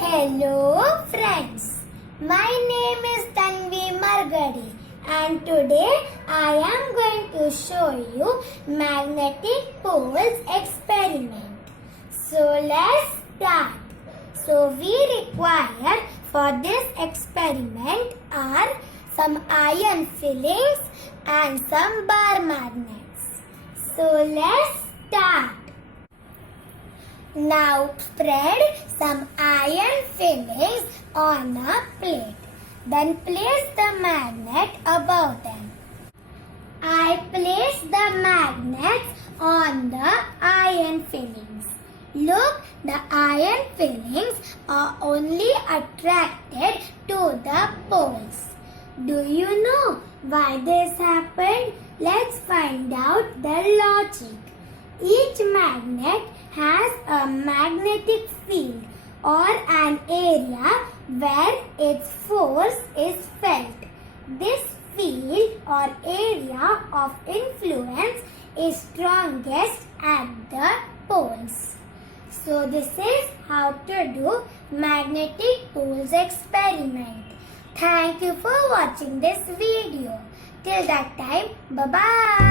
Hello friends, my name is Tanvi Margadi and today I am going to show you magnetic poles experiment. So let's start. So we require for this experiment are some iron fillings and some bar magnets. So let's start. Now spread some iron fillings on a plate. Then place the magnet above them. I place the magnets on the iron fillings. Look, the iron fillings are only attracted to the poles. Do you know why this happened? Let's find out the logic. Each magnet has a magnetic field or an area where its force is felt. This field or area of influence is strongest at the poles. So this is how to do magnetic poles experiment. Thank you for watching this video. Till that time, bye-bye.